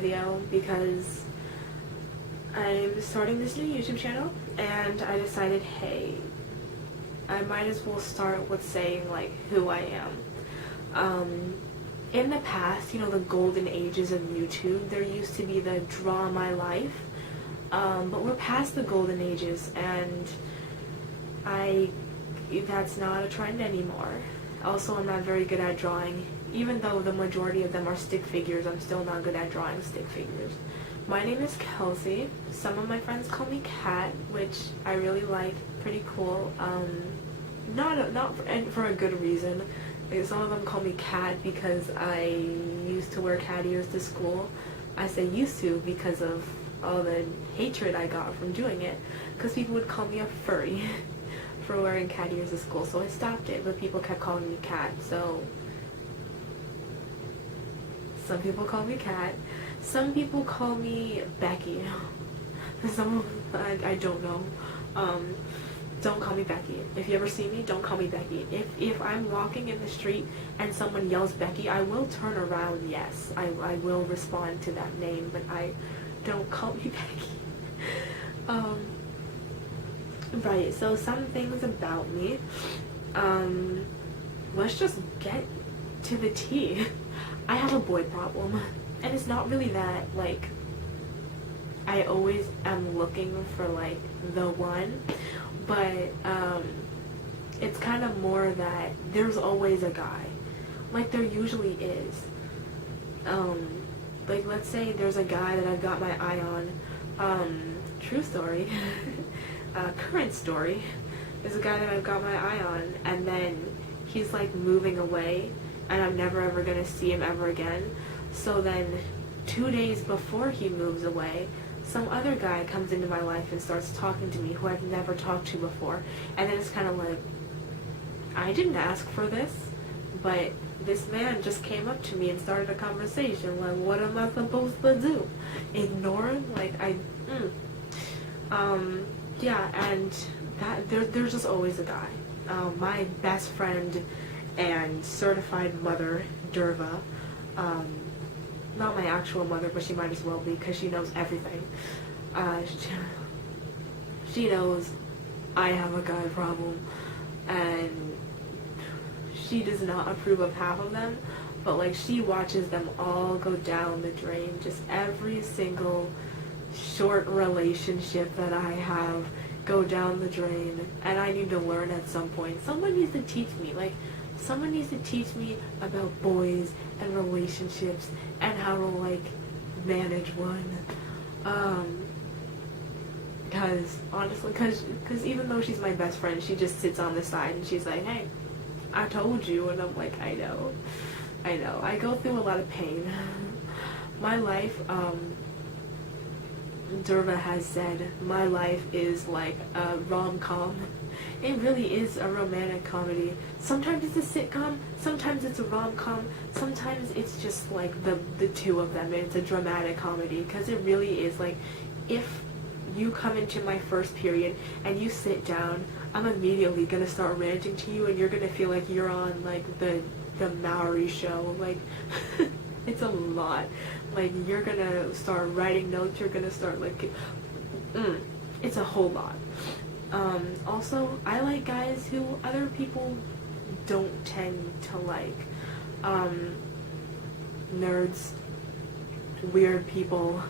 video because I'm starting this new YouTube channel, and I decided, hey, I might as well start with saying like who I am. In the past, the golden ages of YouTube, there used to be the draw my life, but we're past the golden ages, and that's not a trend anymore. Also, I'm not very good at drawing. Even though the majority of them are stick figures, I'm still not good at drawing stick figures. My name is Kelsey. Some of my friends call me Kat, which I really like. Pretty cool. Not for a good reason. Some of them call me Kat because I used to wear cat ears to school. I say used to because of all the hatred I got from doing it, because people would call me a furry for wearing cat ears to school, so I stopped it, but people kept calling me Kat, so some people call me Kat. Some people call me Becky. I don't know. Don't call me Becky. If you ever see me, don't call me Becky. If I'm walking in the street and someone yells Becky, I will turn around, yes. I will don't to that name, but don't call me Becky. Right, so some things about me. Let's just get to the tea. I have a boy problem, and it's not really that, like, I always am looking for, like, the one, but, it's kind of more that there's always a guy. Like, there usually is. Like, let's say there's a guy that I've got my eye on, true story, current story, there's a guy that I've got my eye on, and then he's, like, moving away, and I'm never ever gonna see him ever again. So then 2 days before he moves away, some other guy comes into my life and starts talking to me who I've never talked to before. And then it's kind of like, I didn't ask for this, but this man just came up to me and started a conversation. Like, what am I supposed to do? Ignore him? Like, yeah, and there's just always a guy. My best friend and certified mother, Derva, not my actual mother, but she might as well be because she knows everything. She knows I have a guy problem, and she does not approve of half of them, but like she watches them all go down the drain. Just every single short relationship that I have go down the drain, and I need to learn at some point. Someone needs to teach me, someone needs to teach me about boys and relationships and how to, like, manage one. Because, honestly, because even though she's my best friend, she just sits on the side and she's like, hey, I told you, and I'm like, I know. I go through a lot of pain. My life, Derva has said, my life is like a rom-com. It really is a romantic comedy. Sometimes it's a sitcom, sometimes it's a rom-com, sometimes it's just like the two of them, and it's a dramatic comedy, because it really is like, if you come into my first period and you sit down, I'm immediately gonna start ranting to you, and you're gonna feel like you're on like the Maori show. Like, it's a lot. Like, you're gonna start writing notes, you're gonna start like, it's a whole lot. Also, I like guys who other people don't tend to like. Nerds, weird people.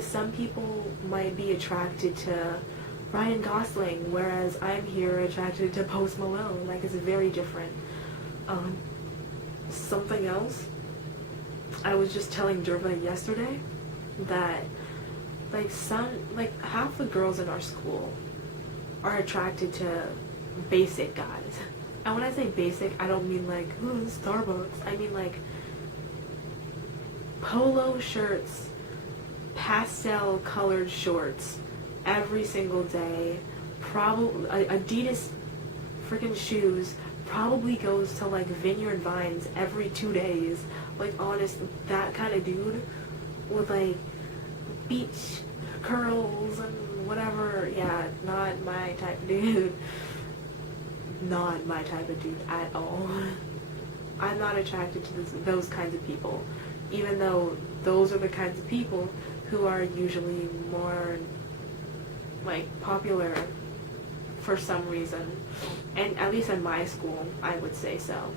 Some people might be attracted to Ryan Gosling, whereas I'm here attracted to Post Malone. Like, it's very different. Something else, I was just telling Derva yesterday that, like, half the girls in our school are attracted to basic guys. And when I say basic, I don't mean like, Starbucks. I mean like polo shirts, pastel colored shorts every single day, probably Adidas freaking shoes, probably goes to like Vineyard Vines every 2 days. Like, honest, that kind of dude with like beach curls and whatever. Yeah, not my type of dude. Not my type of dude at all. I'm not attracted to those kinds of people, even though those are the kinds of people who are usually more like popular for some reason, and at least in my school I would say so.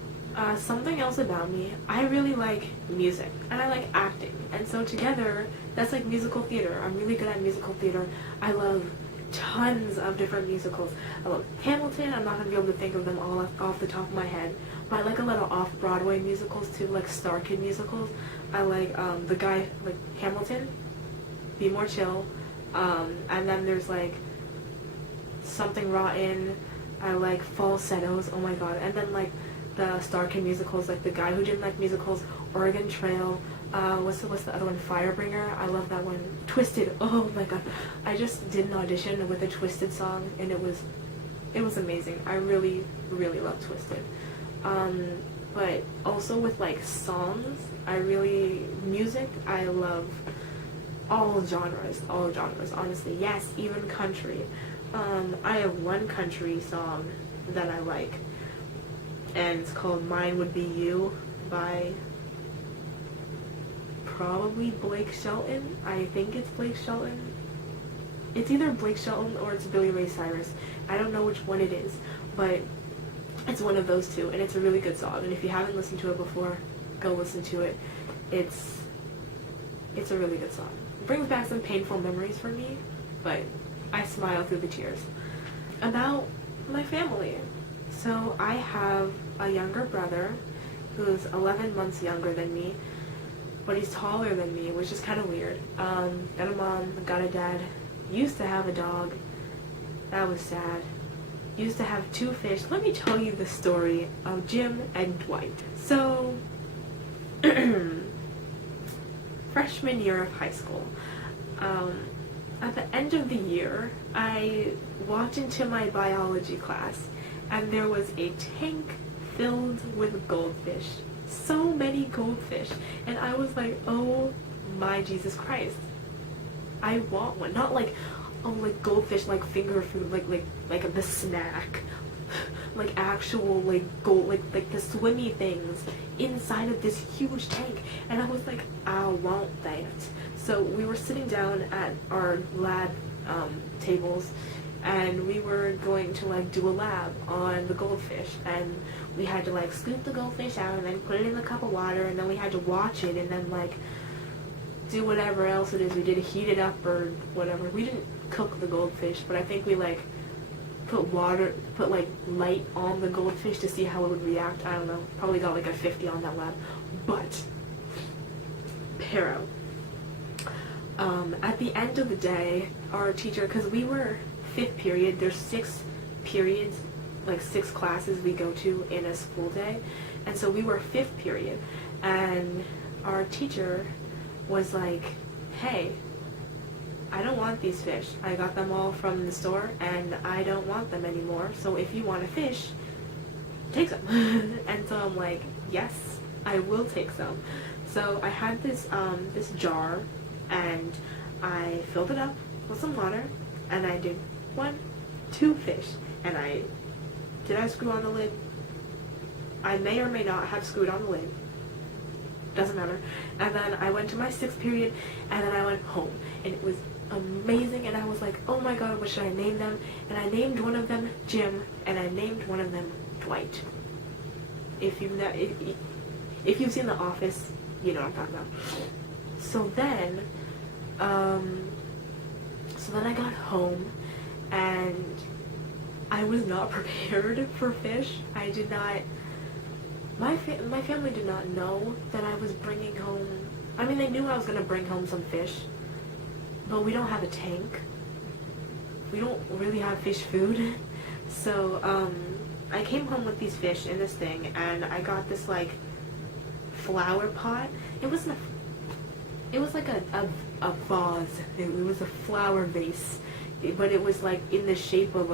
Something else about me, I really like music and I like acting, and so together that's like musical theater. I'm really good at musical theater. I love tons of different musicals. I love Hamilton. I'm not gonna be able to think of them all off the top of my head, but I like a lot of off-Broadway musicals too, like Star Kid musicals. I like the guy like Hamilton, Be More Chill, and then there's like Something Rotten. I like Falsettos. Oh my god! And then like the Star Kid musicals, like the guy who didn't like musicals, Oregon Trail. What's the other one? Firebringer. I love that one. Twisted. Oh my god! I just did an audition with a Twisted song, and it was amazing. I really love Twisted. But also with like songs, music. I love all genres, honestly. Yes, even country. I have one country song that I like, and it's called Mine Would Be You by probably Blake Shelton. I think it's Blake Shelton. It's either Blake Shelton or it's Billy Ray Cyrus. I don't know which one it is, but it's one of those two, and it's a really good song. And if you haven't listened to it before, go listen to it. It's a really good song. It brings back some painful memories for me, but I smile through the tears. About my family. So I have a younger brother who's 11 months younger than me, but he's taller than me, which is kind of weird. Got a mom, got a dad. Used to have a dog. That was sad. Used to have 2 fish. Let me tell you the story of Jim and Dwight. So, freshman year of high school. At the end of the year, I walked into my biology class, and there was a tank filled with goldfish. So many goldfish. And I was like, oh my Jesus Christ. I want one. Not like, oh, like goldfish, like finger food, like the snack. Like actual, like gold, like the swimmy things inside of this huge tank. And I was like, I want that. So we were sitting down at our lab tables, and we were going to like do a lab on the goldfish, and we had to like scoop the goldfish out and then put it in a cup of water, and then we had to watch it and then like do whatever else it is we did, heat it up or whatever. We didn't cook the goldfish, but I think we like put like light on the goldfish to see how it would react. I don't know, probably got like a 50 on that lab. But Pero, at the end of the day, our teacher, because we were 5th period, there's 6 periods, like 6 classes we go to in a school day, and so we were 5th period, and our teacher was like, hey, I don't want these fish. I got them all from the store, and I don't want them anymore, so if you want a fish, take some. And so I'm like, yes, I will take some. So I had this this jar, and I filled it up with some water, and I did 1, 2 fish, and did I screw on the lid? I may or may not have screwed on the lid. Doesn't matter. And then I went to my 6th period, and then I went home, and it was amazing, and I was like, oh my god, what should I name them? And I named one of them Jim, and I named one of them Dwight. If you've seen The Office, you know what I'm talking about. So then I got home, and I was not prepared for fish. I did not. My family did not know that I was bringing home. I mean, they knew I was gonna bring home some fish, but we don't have a tank. We don't really have fish food. So I came home with these fish in this thing, and I got this like flower pot. It was like a vase. It was a flower vase, but it was like in the shape of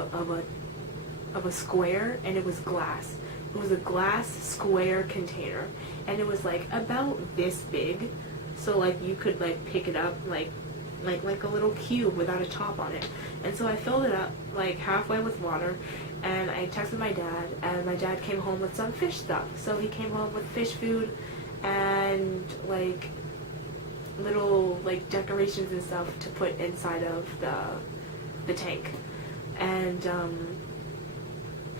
a square, and it was glass. It was a glass square container, and it was like about this big, so like you could like pick it up like a little cube without a top on it. And so I filled it up like halfway with water, and I texted my dad, and my dad came home with some fish stuff. So he came home with fish food and like little like decorations and stuff to put inside of the tank. And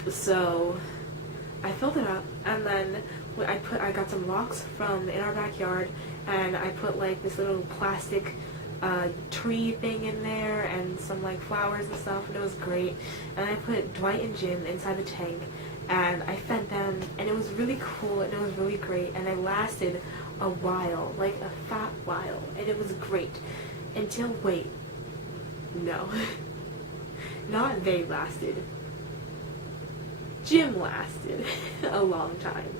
so I filled it up, and then I got some rocks from in our backyard, and I put like this little plastic tree thing in there and some like flowers and stuff, and it was great. And I put Dwight and Jim inside the tank, and I fed them, and it was really cool, and it was really great, and it lasted a while, like a fat while, and it was great until, wait, no, not they lasted, Jim lasted a long time.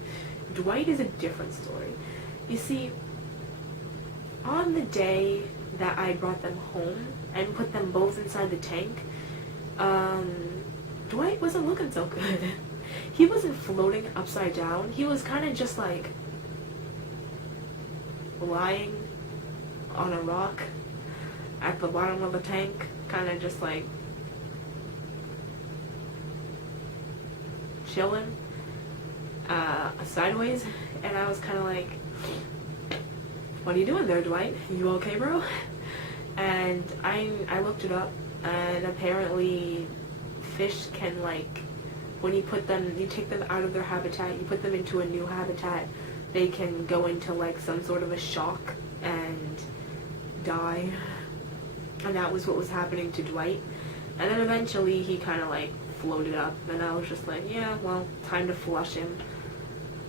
Dwight is a different story. You see, on the day that I brought them home and put them both inside the tank, Dwight wasn't looking so good. He wasn't floating upside down. He was kind of just like lying on a rock at the bottom of the tank, kind of just like chilling sideways. And I was kind of like, what are you doing there, Dwight? You okay, bro? And I looked it up, and apparently fish can, like, when you take them out of their habitat, you put them into a new habitat, they can go into like some sort of a shock and die. And that was what was happening to Dwight. And then eventually he kind of like floated up, and I was just like, yeah, well, time to flush him.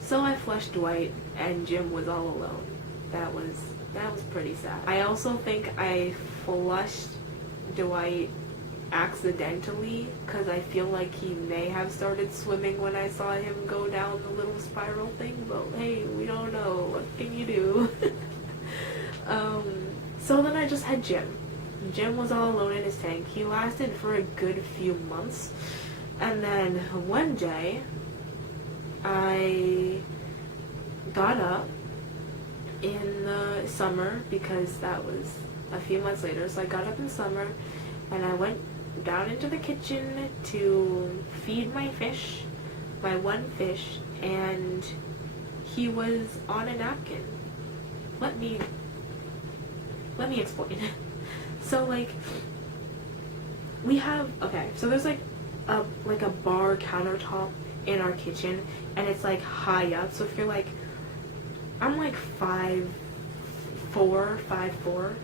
So I flushed Dwight, and Jim was all alone. That was pretty sad. I also think I flushed Dwight accidentally, because I feel like he may have started swimming when I saw him go down the little spiral thing, but hey, we don't know. What can you do? So then I just had Jim. Jim was all alone in his tank. He lasted for a good few months, and then one day I got up in the summer, because that was a few months later, so I got up in summer and I went down into the kitchen to feed my fish, my one fish, and he was on a napkin. Let me explain. So like, so there's like a bar countertop in our kitchen, and it's like high up, so if you're like, I'm like 5'4", 5'4",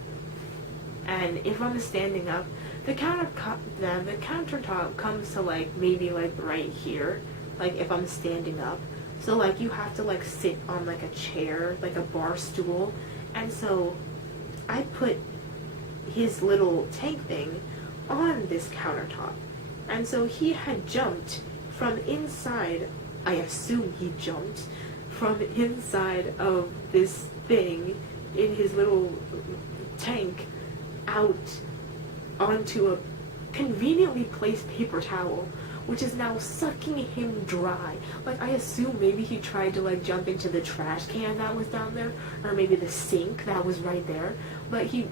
and if I'm standing up, the countertop comes to like maybe like right here, like if I'm standing up. So like you have to like sit on like a chair, like a bar stool, and so I put his little tank thing on this countertop, and so he had jumped from inside. I assume he jumped from inside of this thing in his little tank out onto a conveniently placed paper towel, which is now sucking him dry. Like, I assume maybe he tried to like jump into the trash can that was down there, or maybe the sink that was right there, but he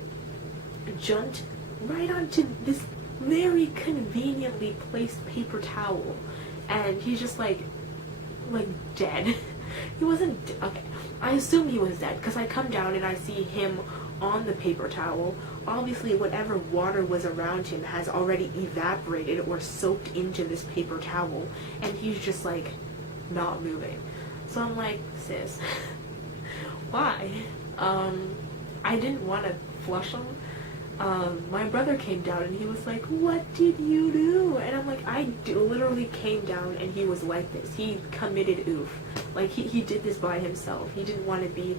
jumped right onto this very conveniently placed paper towel, and he's just like dead. He wasn't okay. I assume he was dead, because I come down and I see him on the paper towel. Obviously, whatever water was around him has already evaporated or soaked into this paper towel, and he's just like not moving. So I'm like, sis, why? I didn't want to flush him. My brother came down and he was like, what did you do? And I'm like, literally came down and he was like this. He committed oof. Like, he did this by himself. He didn't want to be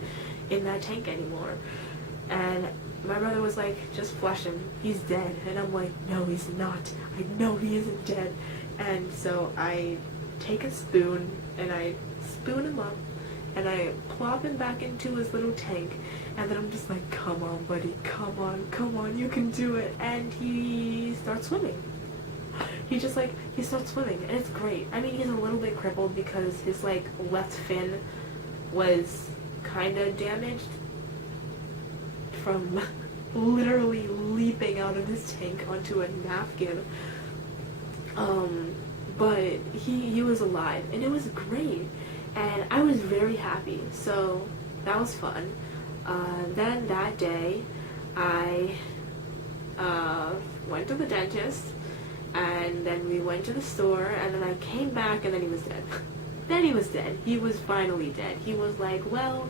in that tank anymore. And my brother was like, just flush him. He's dead. And I'm like, no, he's not. I know he isn't dead. And so I take a spoon and I spoon him up and I plop him back into his little tank. And then I'm just like, come on, buddy, come on, you can do it. And he starts swimming. He starts swimming, and it's great. I mean, he's a little bit crippled because his, like, left fin was kind of damaged from literally leaping out of his tank onto a napkin. But he was alive, and it was great. And I was very happy, so that was fun. Then that day, I went to the dentist, and then we went to the store, and then I came back, and then he was dead. Then he was dead. He was finally dead. He was like, well,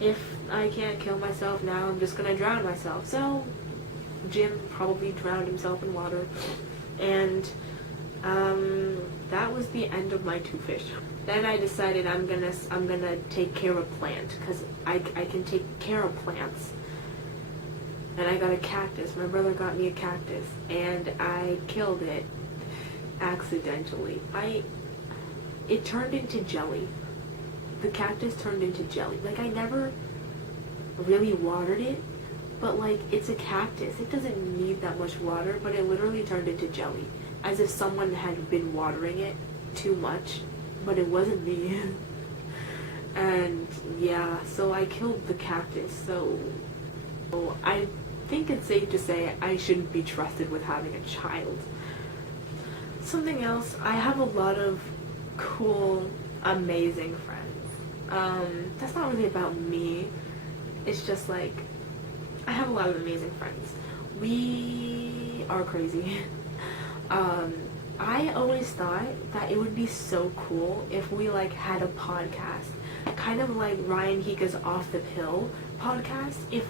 if I can't kill myself now, I'm just gonna drown myself. So Jim probably drowned himself in water, and that was the end of my two fish. Then I decided I'm gonna take care of plant, because I can take care of plants. And I got a cactus. My brother got me a cactus, and I killed it accidentally. It turned into jelly. The cactus turned into jelly. Like, I never really watered it, but like, it's a cactus. It doesn't need that much water, but it literally turned into jelly, as if someone had been watering it too much, but it wasn't me. And yeah, so I killed the cactus. So I think it's safe to say I shouldn't be trusted with having a child. Something else, I have a lot of cool, amazing friends. That's not really about me. It's just like, I have a lot of amazing friends. We are crazy. I always thought that it would be so cool if we like had a podcast, kind of like Ryan Higa's Off the Pill podcast. If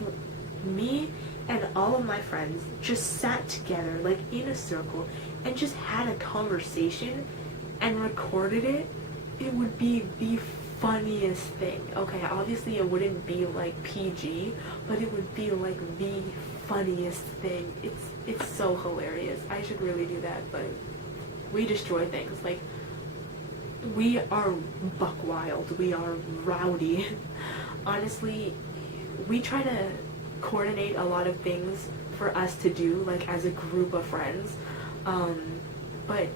me and all of my friends just sat together like in a circle and just had a conversation and recorded it, it would be the funniest thing. Okay, obviously it wouldn't be like PG, but it would be like the funniest thing. It's so hilarious. I should really do that, but we destroy things. Like, we are buck wild. We are rowdy. Honestly, we try to coordinate a lot of things for us to do, like as a group of friends, but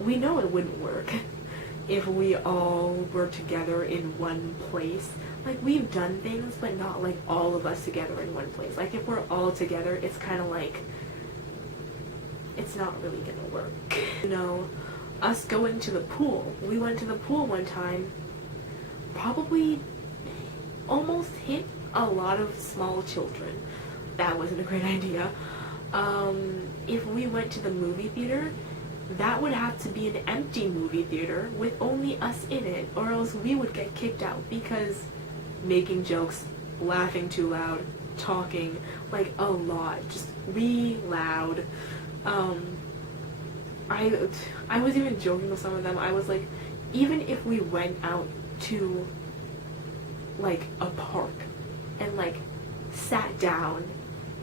we know it wouldn't work if we all were together in one place. Like, we've done things, but not like all of us together in one place. Like, if we're all together, it's kind of like, it's not really gonna work. You know, us going to the pool. We went to the pool one time, probably almost hit a lot of small children. That wasn't a great idea. If we went to the movie theater, that would have to be an empty movie theater with only us in it, or else we would get kicked out because making jokes, laughing too loud, talking, like a lot, just really loud. I was even joking with some of them. I was like, even if we went out to like a park and like sat down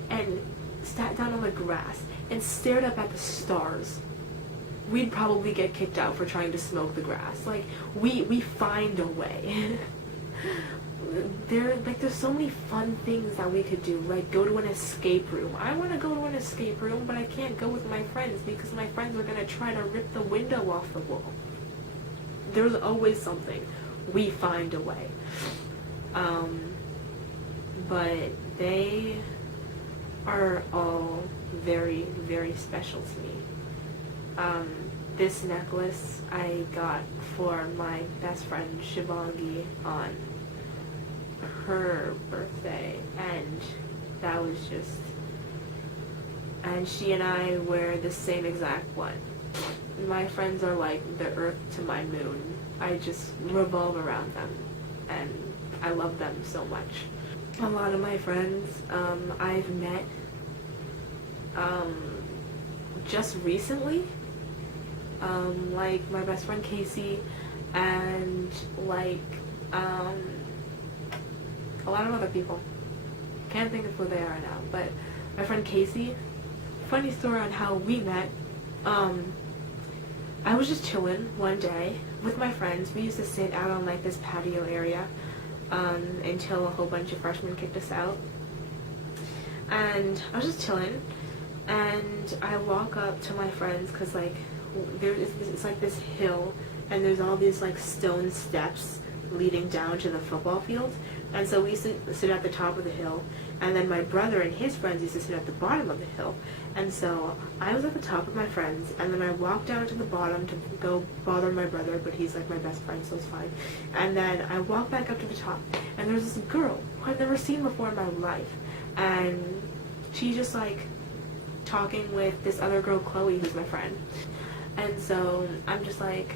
on the grass and stared up at the stars, we'd probably get kicked out for trying to smoke the grass. Like, we find a way. There's so many fun things that we could do, like go to an escape room. I want to go to an escape room, but I can't go with my friends because my friends are going to try to rip the window off the wall. There's always something. We find a way. But they are all very, very special to me. This necklace I got for my best friend Shivangi on her birthday, and that was just, and she and I wear the same exact one. My friends are like the earth to my moon. I just revolve around them, and I love them so much. A lot of my friends I've met just recently, like my best friend Casey, and like a lot of other people. Can't think of who they are now, but my friend Casey, funny story on how we met. I was just chilling one day with my friends. We used to sit out on like this patio area until a whole bunch of freshmen kicked us out. And I was just chilling, and I walk up to my friends because like it's like this hill, and there's all these like stone steps leading down to the football field. And so we sit at the top of the hill, and then my brother and his friends used to sit at the bottom of the hill. And so I was at the top with my friends, and then I walked down to the bottom to go bother my brother, but he's like my best friend, so it's fine. And then I walked back up to the top, and there's this girl who I've never seen before in my life, and she's just like talking with this other girl, Chloe, who's my friend. And so I'm just like,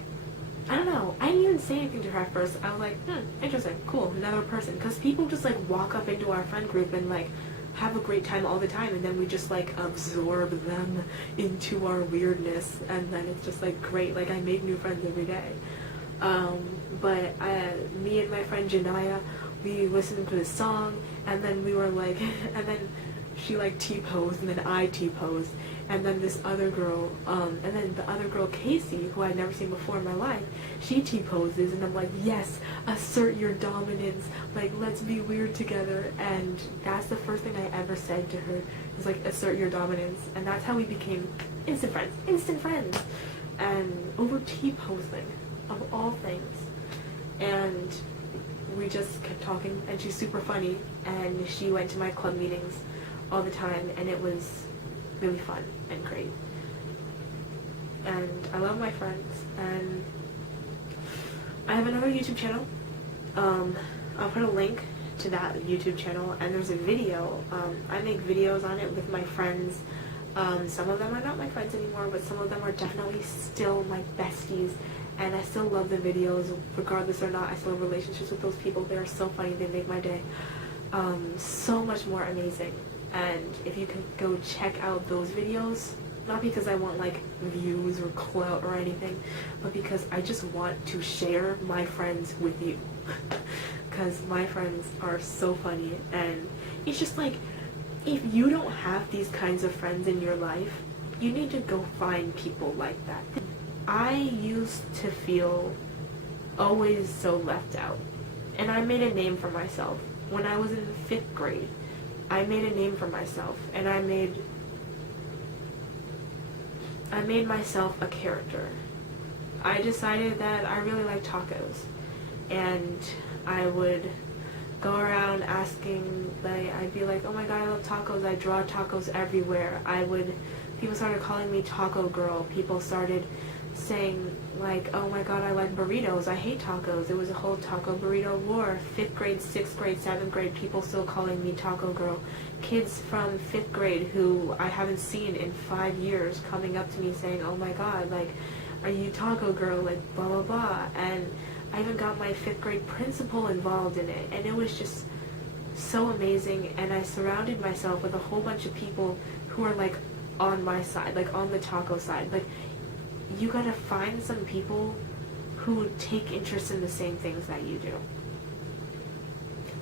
I don't know, I didn't even say anything to her at first. I was like, interesting, cool, another person. Because people just like walk up into our friend group and like have a great time all the time, and then we just like absorb them into our weirdness, and then it's just like great. Like I make new friends every day. But me and my friend Janaya, we listened to this song, and then we were like, and then she like T-posed, and then I T-posed, and then this other girl, and then the other girl, Casey, who I'd never seen before in my life, she T-poses, and I'm like, yes, assert your dominance, like, let's be weird together. And that's the first thing I ever said to her, was like, assert your dominance. And that's how we became instant friends, and over T-posing, of all things. And we just kept talking, and she's super funny, and she went to my club meetings all the time, and it was really fun and great. And I love my friends, and I have another YouTube channel. I'll put a link to that YouTube channel, and there's a video. I make videos on it with my friends. Some of them are not my friends anymore, but some of them are definitely still my besties, and I still love the videos regardless or not. I still have relationships with those people. They are so funny. They make my day so much more amazing. And if you can go check out those videos, not because I want like views or clout or anything, but because I just want to share my friends with you. Because my friends are so funny, and it's just like, if you don't have these kinds of friends in your life, you need to go find people like that. I used to feel always so left out, and I made a name for myself. When I was in 5th grade, I made a name for myself, and I made myself a character. I decided that I really like tacos, and I would go around asking, like, I'd be like, oh my god, I love tacos, I draw tacos everywhere. People started calling me Taco Girl. People started saying, like, oh my god, I like burritos, I hate tacos. It was a whole taco burrito war. 5th grade, 6th grade, 7th grade, people still calling me Taco Girl. Kids from 5th grade who I haven't seen in 5 years coming up to me saying, oh my god, like, are you Taco Girl, like, blah blah blah. And I even got my 5th grade principal involved in it, and it was just so amazing. And I surrounded myself with a whole bunch of people who are like on my side, like on the taco side. Like, you gotta find some people who take interest in the same things that you do.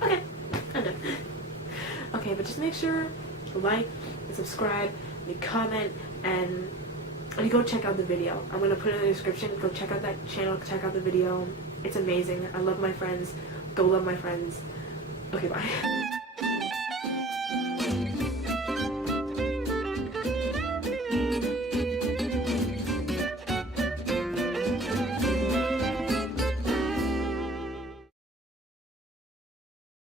Okay, I'm done. Okay, but just make sure you like, and subscribe, and you comment, and you go check out the video. I'm gonna put it in the description. Go check out that channel, check out the video. It's amazing. I love my friends. Go love my friends. Okay, bye.